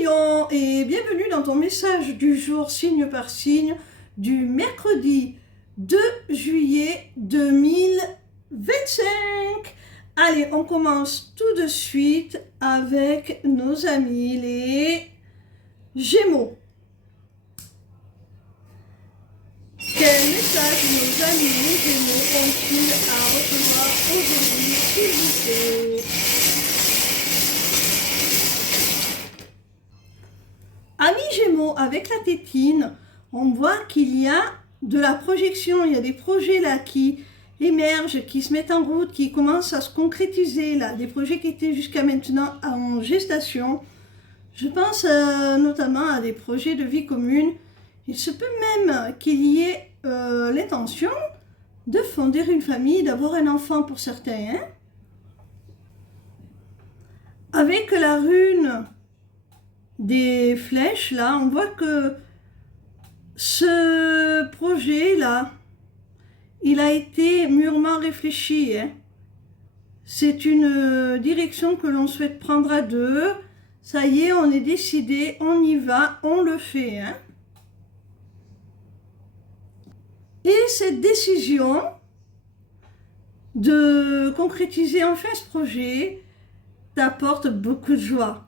Lion et bienvenue dans ton message du jour signe par signe du mercredi 2 juillet 2025. Allez, on commence tout de suite avec nos amis les Gémeaux. Quel message nos amis les Gémeaux ont-ils à recevoir aujourd'hui, s'il vous plaît? Amis Gémeaux, avec la tétine, on voit qu'il y a de la projection, il y a des projets là qui émergent, qui se mettent en route, qui commencent à se concrétiser là, des projets qui étaient jusqu'à maintenant en gestation. Je pense notamment à des projets de vie commune. Il se peut même qu'il y ait l'intention de fonder une famille, d'avoir un enfant pour certains. Hein. Avec la rune des flèches, là, on voit que ce projet-là, il a été mûrement réfléchi. Hein. C'est une direction que l'on souhaite prendre à deux. Ça y est, on est décidé, on y va, on le fait. Hein. Et cette décision de concrétiser enfin ce projet t'apporte beaucoup de joie.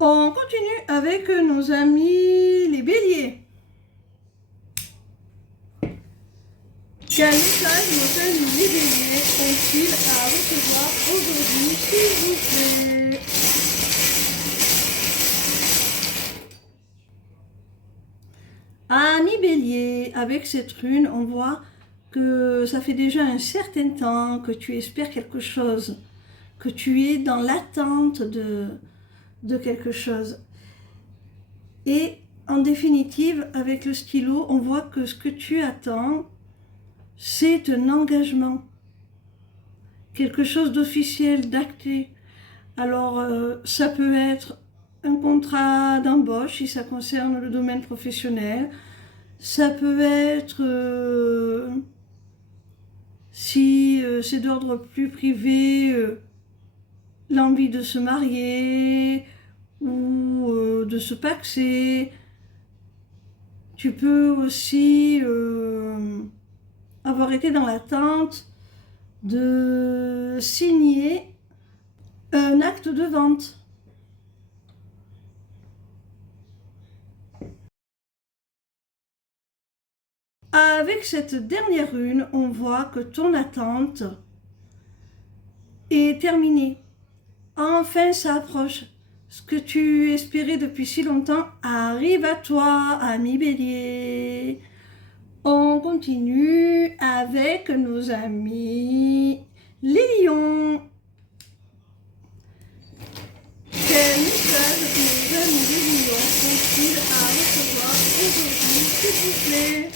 On continue avec nos amis les béliers. Quel message nos amis les béliers ont-ils à recevoir aujourd'hui, s'il vous plaît? Amis bélier, avec cette rune, on voit que ça fait déjà un certain temps que tu espères quelque chose, que tu es dans l'attente de quelque chose. Et en définitive, avec le stylo, on voit que ce que tu attends, c'est un engagement, quelque chose d'officiel, d'acté. Alors, ça peut être un contrat d'embauche si ça concerne le domaine professionnel. Ça peut être, si c'est d'ordre plus privé, l'envie de se marier ou de se paxer. Tu peux aussi avoir été dans l'attente de signer un acte de vente. Avec cette dernière rune, on voit que ton attente est terminée. Enfin, ça approche. Ce que tu espérais depuis si longtemps arrive à toi, ami bélier. On continue avec nos amis les lions. Quel message nos amis les lions ont-ils à recevoir aujourd'hui, s'il vous plaît?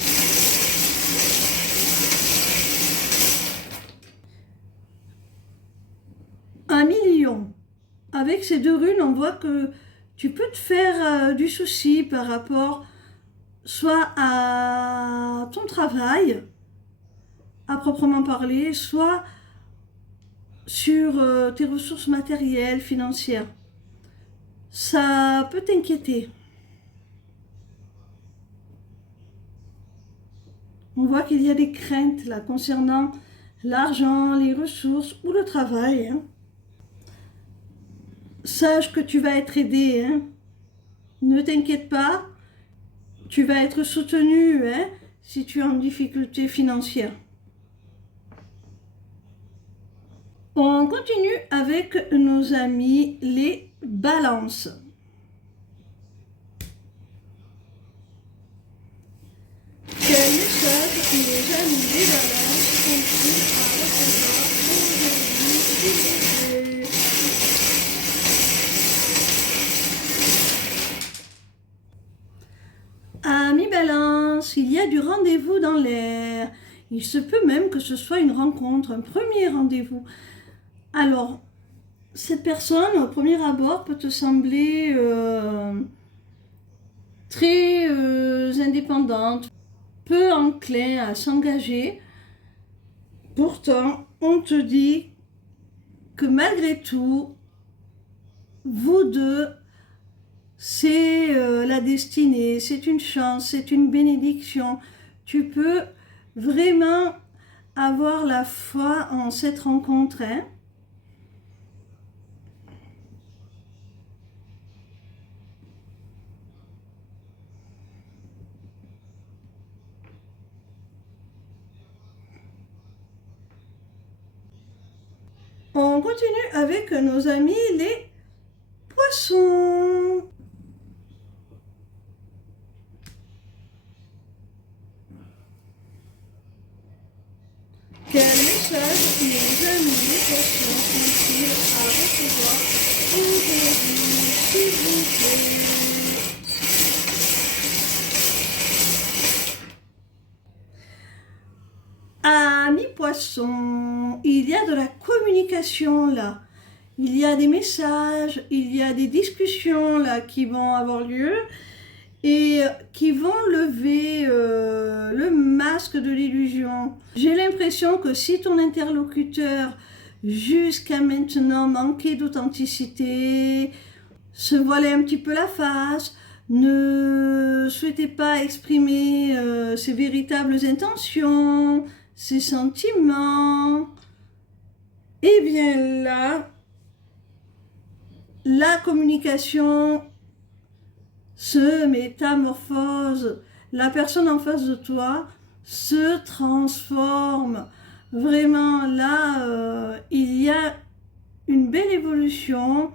Ami lion. Avec ces deux runes, on voit que tu peux te faire du souci par rapport soit à ton travail, à proprement parler, soit sur tes ressources matérielles, financières. Ça peut t'inquiéter. On voit qu'il y a des craintes là concernant l'argent, les ressources ou le travail. Hein. Sache que tu vas être aidé, hein. Ne t'inquiète pas, tu vas être soutenu hein, si tu es en difficulté financière. On continue avec nos amis les balances. Quel message nos amis les balances ont-ils à recevoir aujourd'hui, s'il vous plaît? Amis Balance, il y a du rendez-vous dans l'air. Il se peut même que ce soit une rencontre, un premier rendez-vous. Alors, cette personne, au premier abord, peut te sembler très indépendante, peu enclin à s'engager. Pourtant, on te dit que malgré tout, vous deux, c'est la destinée, c'est une chance, c'est une bénédiction. Tu peux vraiment avoir la foi en cette rencontre, hein. On continue avec nos amis les poissons. Quel message nos amis les poissons ont-ils à recevoir aujourd'hui, s'il vous plaît? Amis poissons, il y a de la communication là. Il y a des messages, il y a des discussions là qui vont avoir lieu et qui vont lever le masque de l'illusion. J'ai l'impression que si ton interlocuteur jusqu'à maintenant manquait d'authenticité, se voilait un petit peu la face, ne souhaitait pas exprimer ses véritables intentions, ses sentiments, et bien là, la communication se métamorphose. La personne en face de toi se transforme. Vraiment, là, il y a une belle évolution.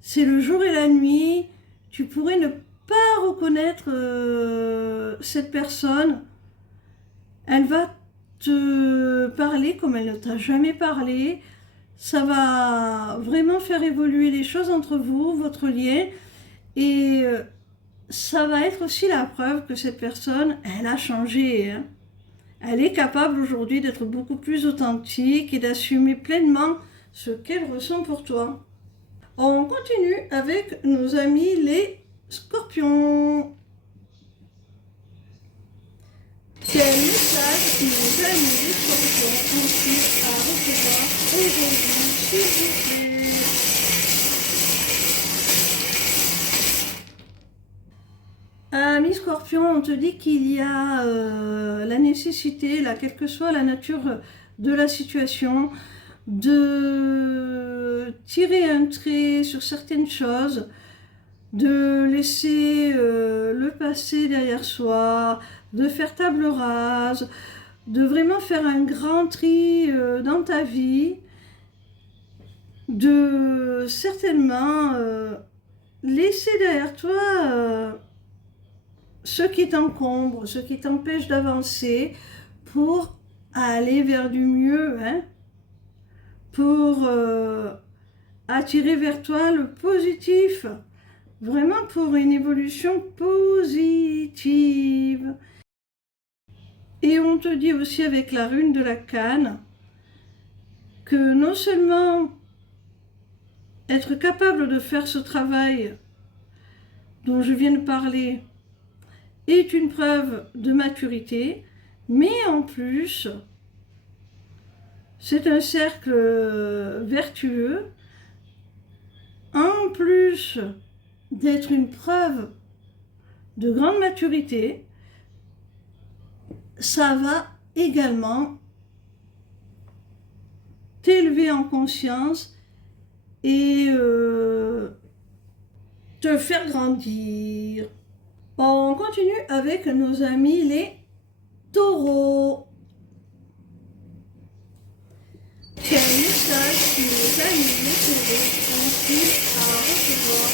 C'est le jour et la nuit. Tu pourrais ne pas reconnaître cette personne. Elle va te parler comme elle ne t'a jamais parlé. Ça va vraiment faire évoluer les choses entre vous, votre lien. Et ça va être aussi la preuve que cette personne, elle a changé, hein. Elle est capable aujourd'hui d'être beaucoup plus authentique et d'assumer pleinement ce qu'elle ressent pour toi. On continue avec nos amis les scorpions. Quel message nos amis les scorpions ont-ils à recevoir aujourd'hui, s'il vous plaît? Ami Scorpion, on te dit qu'il y a la nécessité, là, quelle que soit la nature de la situation, de tirer un trait sur certaines choses, de laisser le passé derrière soi, de faire table rase, de vraiment faire un grand tri dans ta vie, de certainement laisser derrière toi ce qui t'encombre, ce qui t'empêche d'avancer pour aller vers du mieux, hein, pour attirer vers toi le positif, vraiment pour une évolution positive. Et on te dit aussi avec la rune de la canne que non seulement être capable de faire ce travail dont je viens de parler est une preuve de maturité, mais en plus, c'est un cercle vertueux. En plus d'être une preuve de grande maturité, ça va également t'élever en conscience et te faire grandir. On continue avec nos amis les taureaux. Quel message nos amis les taureaux ont-ils à recevoir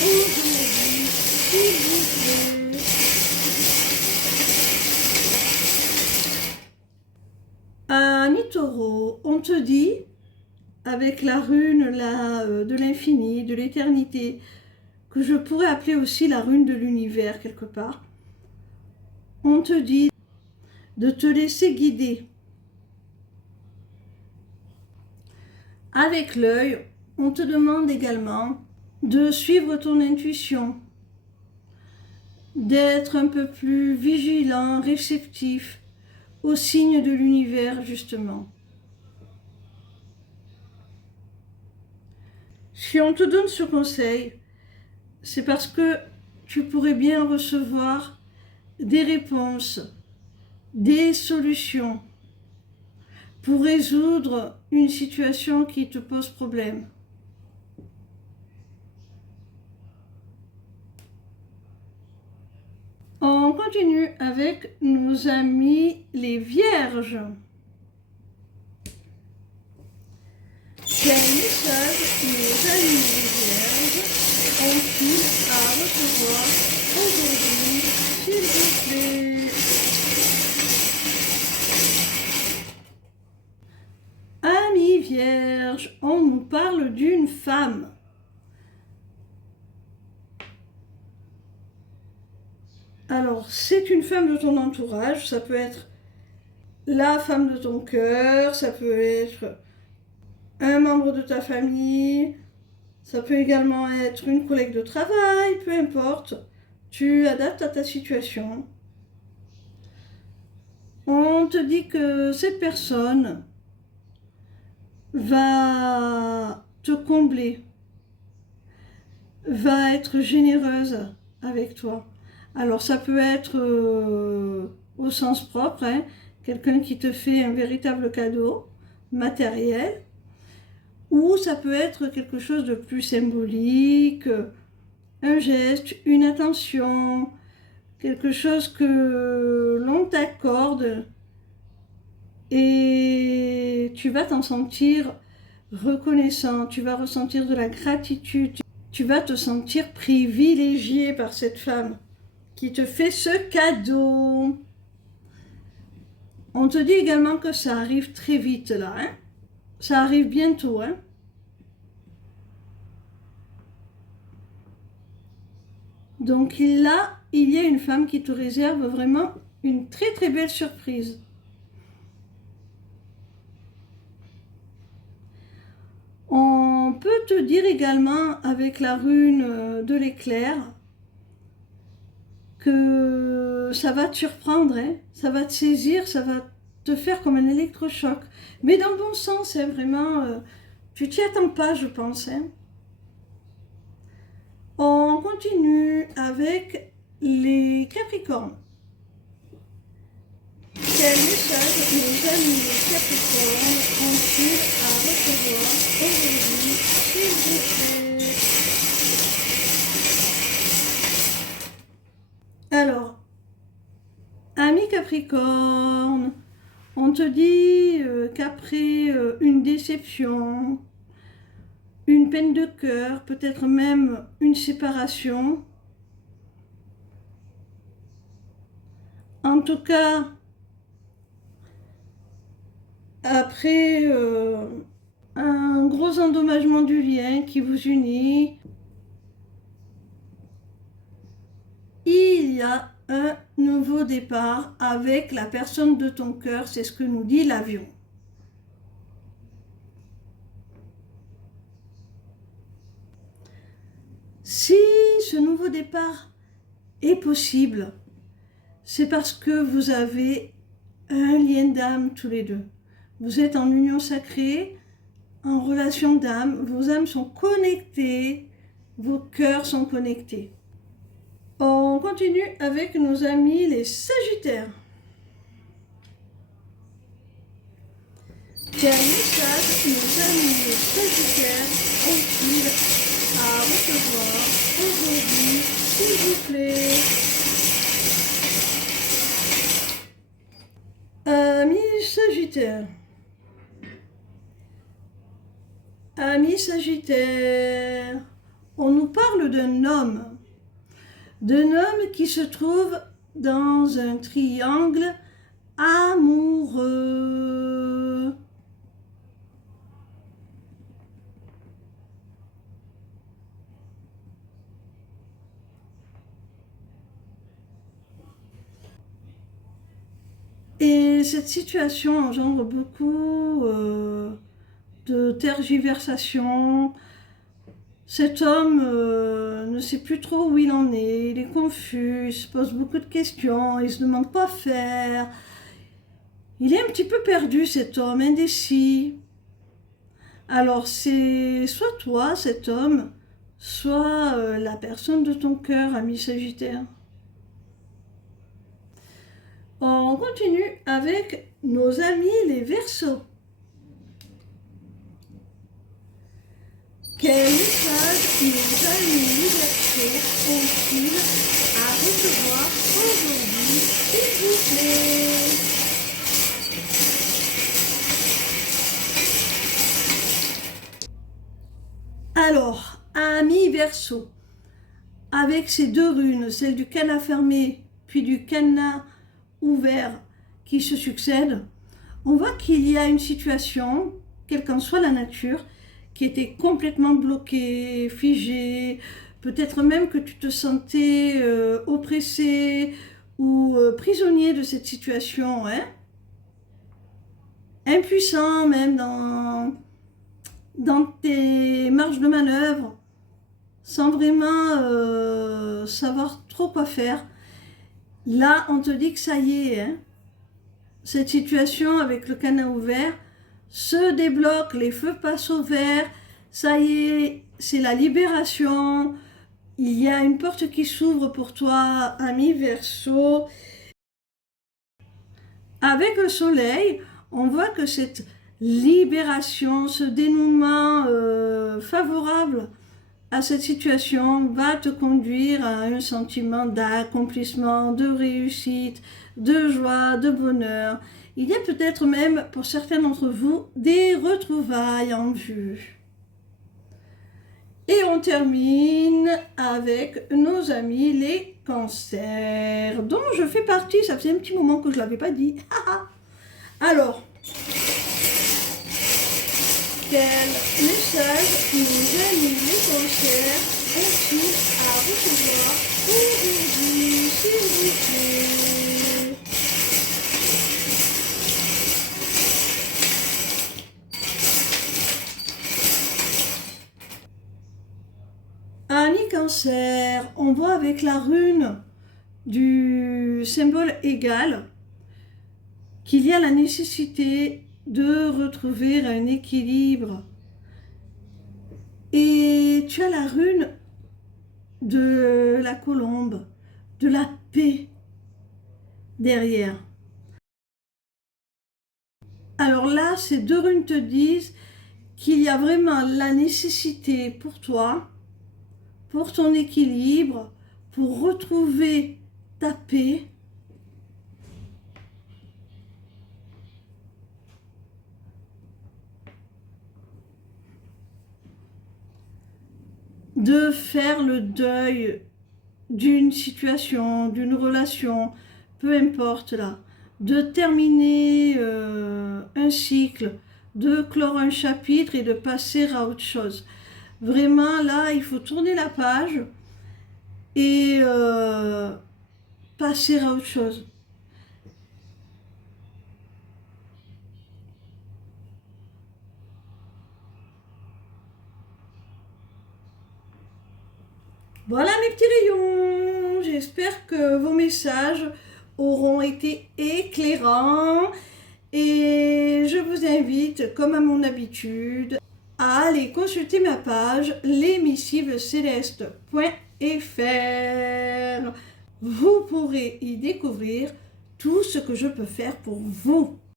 aujourd'hui, s'il vous plaît? Amis taureaux, on te dit, avec la rune là, de l'infini, de l'éternité, que je pourrais appeler aussi la rune de l'univers quelque part, on te dit de te laisser guider. Avec l'œil, on te demande également de suivre ton intuition, d'être un peu plus vigilant, réceptif aux signes de l'univers justement. Si on te donne ce conseil, c'est parce que tu pourrais bien recevoir des réponses, des solutions pour résoudre une situation qui te pose problème. On continue avec nos amis les vierges. Quel message nos amis les vierges ont-ils à recevoir aujourd'hui, s'il vous plaît? Amis vierges, on nous parle d'une femme. Alors, c'est une femme de ton entourage, ça peut être la femme de ton cœur, ça peut être un membre de ta famille, ça peut également être une collègue de travail, peu importe. Tu adaptes à ta situation. On te dit que cette personne va te combler, va être généreuse avec toi. Alors ça peut être au sens propre, hein, quelqu'un qui te fait un véritable cadeau matériel, ou ça peut être quelque chose de plus symbolique, un geste, une attention, quelque chose que l'on t'accorde et tu vas t'en sentir reconnaissant, tu vas ressentir de la gratitude, tu vas te sentir privilégié par cette femme qui te fait ce cadeau. On te dit également que ça arrive très vite là, hein? Ça arrive bientôt, hein? Donc là, il y a une femme qui te réserve vraiment une très très belle surprise. On peut te dire également avec la rune de l'éclair que ça va te surprendre, hein, ça va te saisir, ça va te faire comme un électrochoc. Mais dans le bon sens, hein, vraiment, tu t'y attends pas, je pense. Hein. On continue avec les Capricornes. Quel message nos amis les Capricornes ont-ils à recevoir aujourd'hui, s'il vous plaît? Alors, amis Capricorne, on te dit qu'après une déception, une peine de cœur, peut-être même une séparation, en tout cas, après un gros endommagement du lien qui vous unit, il y a un nouveau départ avec la personne de ton cœur, c'est ce que nous dit l'avion. Si ce nouveau départ est possible, c'est parce que vous avez un lien d'âme tous les deux. Vous êtes en union sacrée, en relation d'âme, vos âmes sont connectées, vos cœurs sont connectés. On continue avec nos amis les Sagittaires. Quel message nos amis les Sagittaires ont-ils à recevoir aujourd'hui, s'il vous plaît? Amis Sagittaires. Amis Sagittaires, on nous parle d'un homme qui se trouve dans un triangle amoureux. Et cette situation engendre beaucoup de tergiversations. Cet homme ne sait plus trop où il en est, il est confus, il se pose beaucoup de questions, il se demande quoi faire. Il est un petit peu perdu cet homme, indécis. Alors c'est soit toi, cet homme, soit la personne de ton cœur, ami Sagittaire. On continue avec nos amis les Verseaux. Quel message nos amis les Verseaux ont-ils à recevoir aujourd'hui, s'il vous plaît? Alors, amis Verseaux, avec ces deux runes, celle du cadenas fermé puis du cadenas ouvert qui se succèdent, on voit qu'il y a une situation, quelle qu'en soit la nature, qui était complètement bloquée, figée, peut-être même que tu te sentais oppressé ou prisonnier de cette situation, hein? Impuissant même dans tes marges de manœuvre, sans vraiment savoir trop quoi faire. Là, on te dit que ça y est, hein, cette situation avec le cadenas ouvert se débloque, les feux passent au vert, ça y est, c'est la libération, il y a une porte qui s'ouvre pour toi, ami Verseau. Avec le soleil, on voit que cette libération, ce dénouement favorable à cette situation va te conduire à un sentiment d'accomplissement, de réussite, de joie, de bonheur. Il y a peut-être même, pour certains d'entre vous, des retrouvailles en vue. Et on termine avec nos amis les cancers, dont je fais partie, ça faisait un petit moment que je ne l'avais pas dit. Alors, quel message nos amis les cancers ont-ils à recevoir aujourd'hui, s'il vous plaît? Amis cancer, on voit avec la rune du symbole égal qu'il y a la nécessité de retrouver un équilibre. Et tu as la rune de la colombe, de la paix derrière. Alors là, ces deux runes te disent qu'il y a vraiment la nécessité pour toi, pour ton équilibre, pour retrouver ta paix, de faire le deuil d'une situation, d'une relation, peu importe là, de terminer un cycle, de clore un chapitre et de passer à autre chose. Vraiment là, il faut tourner la page et passer à autre chose. Voilà mes petits rayons, j'espère que vos messages auront été éclairants et je vous invite, comme à mon habitude, à aller consulter ma page lesmissivescélestes.fr. Vous pourrez y découvrir tout ce que je peux faire pour vous.